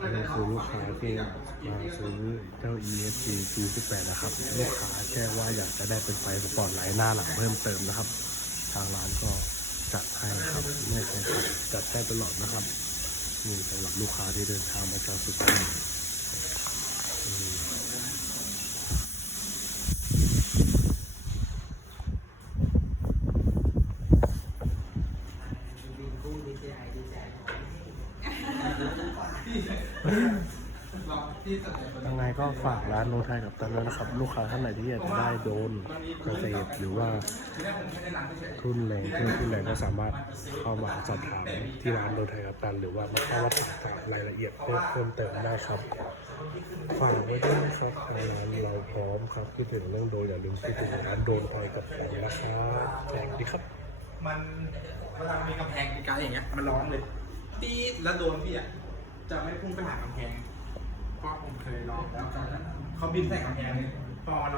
นี่คือลูกค้าที่มาซื้อเจ้า ESG G18 นะครับ ลูกค้าแจ้งว่าอยากจะได้เป็นไฟสปอร์ตไลท์หน้าหลังเพิ่มเติมนะครับ ทางร้านก็จัดให้ครับไม่เคยขัดจัดให้ตลอดนะครับนี่สำหรับลูกค้าที่เดินทางมาจากสุพรรณอืม ยังไงก็ฝากร้านโนไทยกับตันด้วยนะครับ ลูกค้าท่านไหนที่อยากจะได้โดรนเกษตรหรือว่าทุนแรงเครื่องทุนแรงก็สามารถเข้ามาสอบถามที่ร้านโนไทยกับตัน หรือว่ามาเข้ามาสอบถามรายละเอียดเพิ่มเติมได้ครับฝากไว้ด้วยนะครับทางร้านเราพร้อมครับคิดถึงเรื่องโดนอย่าลืมคิดถึงร้านโดนไทยกับตันนะครับแจกดีครับ มันเวลามีกำแพงไกลอย่างเงี้ยมันร้องเลยตีดแล้วโดนพี่อะ จะไม่พุ่งไปหากำแพงเพราะผมเคยลองแล้วเขาบินใส่กำแพงเลยพอเรา